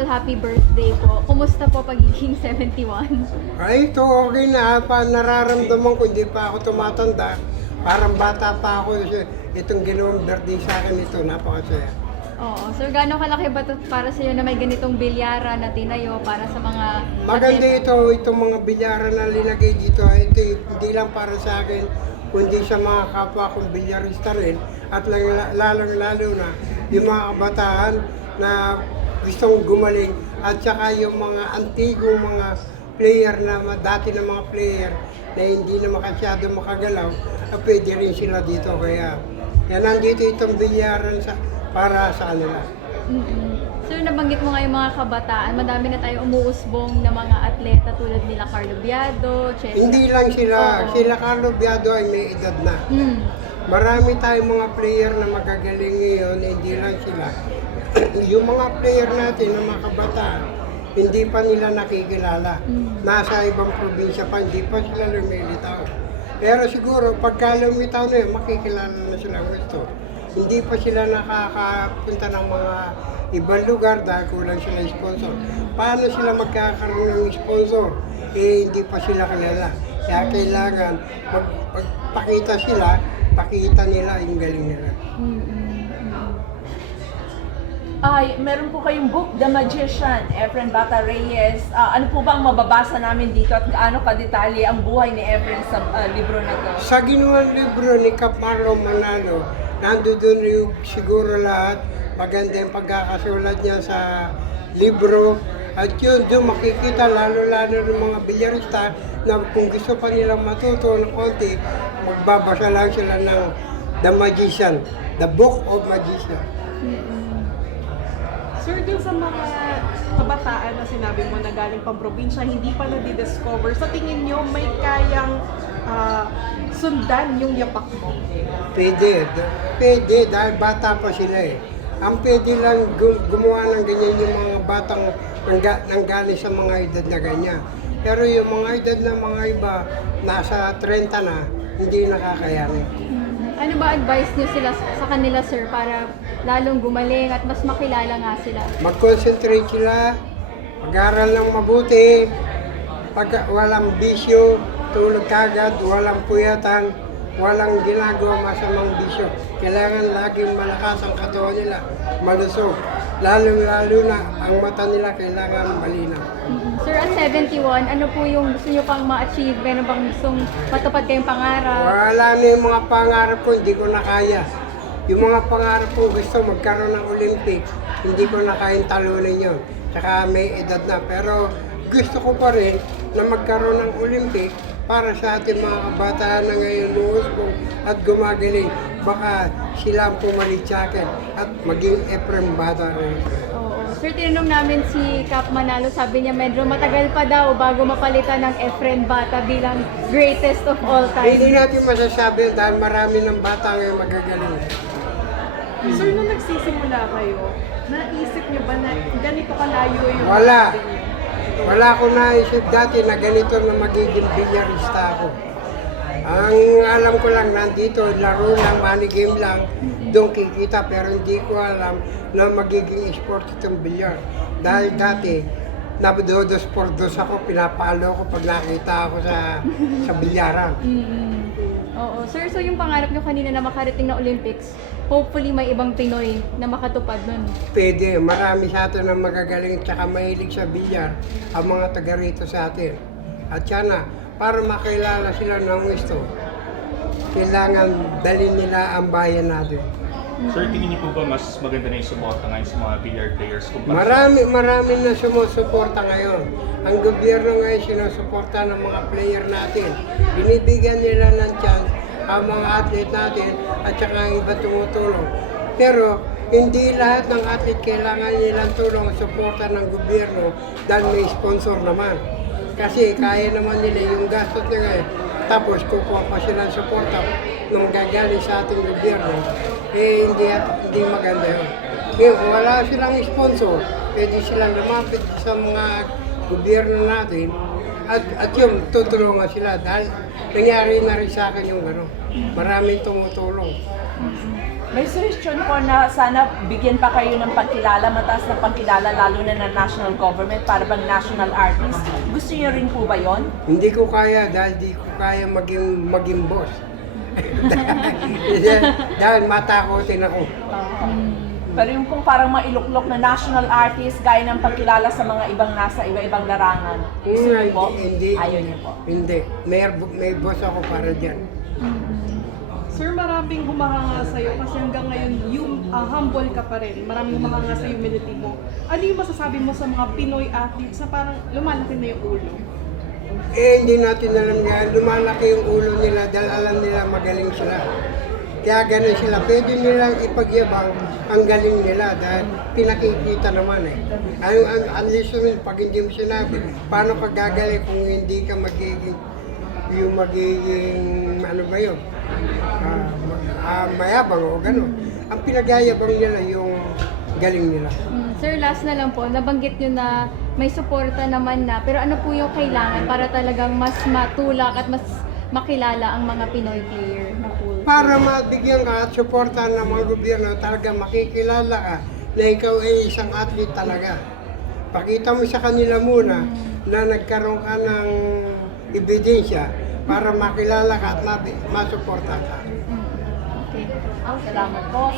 call happy birthday po. Kumusta po pagiging 71? Ay, ito okay na. Nararamdaman ko, hindi pa ako tumatanda. Parang bata pa ako. Itong ginawang birthday sa akin ito, napakasaya. Oo. Sir, gaano kalaki ba ito para sa iyo na may ganitong bilyara na tinayo para sa mga Maganda atleta? itong mga bilyara na linagay dito. Ito hindi lang para sa akin, kundi sa mga kapwa kong bilyarista rin. At lalong-lalo na yung mga kabataan na gustong gumaling. At saka yung mga antigong mga player na dati na mga player na hindi na masyado makagalaw, pwede rin sila dito. Kaya yan, nandito itong bilyaran para sa kanila. Sir, nabanggit mo nga yung mga kabataan. Madami na tayo umuusbong na mga atleta tulad nila Carlo Biado, Chesa. Hindi lang sila, Oo. sila Carlo Biado ay may edad na. Marami tayong mga player na magagaling ngayon, hindi lang sila. Yung mga player natin na mga kabataan, hindi pa nila nakikilala. Nasa ibang probinsya pa, hindi pa sila lumilitaw. Pero siguro, pagka lumitaw na yun, makikilala na sila gusto. Hindi pa sila nakakapunta ng mga ibang lugar dahil kulang sila sponsor. Paano sila magkakaroon ng sponsor? Hindi pa sila kilala. Kaya kailangan magpakita sila, pakita nila yung galing nila. Ay, meron po kayong book, The Magician, Efren Bata Reyes. Ano po ba ang mababasa namin dito at gaano kadetalye ang buhay ni Efren sa libro na to? Sa ginawang libro ni Kap Marlon Manalo, nandoon yung siguro lahat. Maganda yung pagkakasulat niya sa libro. At yun, doon makikita lalo-lalo ng mga bilyarista na kung gusto pa nilang matuto ng konti, magbabasa lang sila ng The Magician, The Book of Magician. Sir, dun sa mga kabataan na sinabi mo na galing pang probinsya, hindi pa na-discover, sa tingin nyo may kayang sundan yung yapak mo? Pwede dahil bata pa sila eh. Ang pwede lang gumawa ng ganyan yung mga batang nanggaling sa mga edad na ganyan. Pero yung mga edad na mga iba, nasa 30 na, hindi nakakayanin. Ano ba advice niyo sila sa kanila, sir, para lalong gumaling at mas makilala nga sila? Mag-concentrate sila, mag-aral ng mabuti, pag walang bisyo, tulog kagad, walang puyatan, walang ginagawa masamang bisyo. Kailangan laging malakas ang katawan nila, malusog. Lalo-lalo na ang mata nila kailangan malinaw. Sir, at 71, ano po yung gusto niyo pang ma-achieve? Meron bang gustong matupad kayong pangarap? Wala na yung mga pangarap ko, hindi ko na kaya. Yung mga pangarap ko gusto magkaroon ng Olympic, hindi ko na kayang talunin yun. Tsaka may edad na, pero gusto ko pa rin na magkaroon ng Olympic para sa ating mga kabataan na ngayon lumusbong at gumagaling. Baka sila ang pumalit sa akin at maging Efren Bata rin. Oo. Sir, tinanong namin si Kap Manalo, sabi niya medyo matagal pa daw bago mapalitan ng Efren Bata bilang greatest of all Hindi time. natin masasabi dahil marami ng bata ngayon magagaling. Sir, nung nagsisimula kayo, naisip nyo ba na ganito kalayo yung Wala. sabi niyo? Wala ko naisip dati na ganito na magiging bilyarista ako. Ang alam ko lang, nandito, laro lang, money game lang, doon kikita, pero hindi ko alam na magiging sport itong bilyar. Dahil dati, nabadodos por dos ako, pinapalo ko pag nakita ako sa bilyaran. Oo. Sir, so yung pangarap niyo kanina na makarating na Olympics, hopefully may ibang Pinoy na makatupad nun. Pwede, marami sa atin na magagaling at saka mahilig sa bilyar ang mga taga rito sa atin. At sana, para makilala sila ng gusto, kailangan dalhin nila ang bayan natin. Sir, tingin niyo po ba mas maganda na yung suporta ngayon sa mga billiard players? Marami na sumusuporta ngayon. Ang gobyerno ngayon sinusuporta ng mga player natin. Binibigyan nila ng chance ang mga athlete natin at saka ang iba tumutulong. Pero hindi lahat ng athlete kailangan nilang tulong at suporta ng gobyerno dahil may sponsor naman. Kasi kaya naman nila yung gastos na ngayon. Tapos kukuha pa sila ng suporta nung gagaling sa ating gobyerno. Hindi maganda yun. Kung wala silang sponsor, pwede silang lumapit sa mga gobyerno natin at yung tutulungan sila dahil nangyari na rin sa akin yung gano'n. Maraming tumutulong. May suggestion po na sana bigyan pa kayo ng pagkilala, mataas na pagkilala lalo na ng national government para bang national artist. Gusto niyo rin po ba yon? Hindi ko kaya dahil di ko kaya maging boss. dahil matakotin ako. Pero yung pong parang mailuklok na national artist gaya ng pagkilala sa mga ibang nasa iba-ibang larangan. Gusto niyo po? Hindi. Ayaw niyo po. Hindi. May boss ako para dyan. Sir, maraming humahanga sa'yo kasi hanggang ngayon, humble ka pa rin. Maraming humahanga sa humility mo. Ano yung masasabi mo sa mga Pinoy athletes na parang lumalaki na yung ulo? Hindi natin alam yan. Lumalaki yung ulo nila dahil alam nila magaling sila. Kaya ganun sila. Pwede nilang ipagyabang ang galing nila dahil pinakikita naman eh. Unless pag hindi mo sinabi, paano ka gagaling kung hindi ka magiging ano ba yun? Mayabang o gano'n. Ang pinagyayabang nila yung galing nila. Sir, last na lang po, nabanggit nyo na may suporta naman na, pero ano po yung kailangan para talagang mas matulak at mas makilala ang mga Pinoy player na pool? Para mabigyan ka at suporta ng mga gobyerno, talaga makikilala ka na ikaw ay isang athlete talaga. Pakita mo sa kanila muna na nagkaroon ka ng ebidensya para makilala ka at masuporta ka. Okay. Salamat po.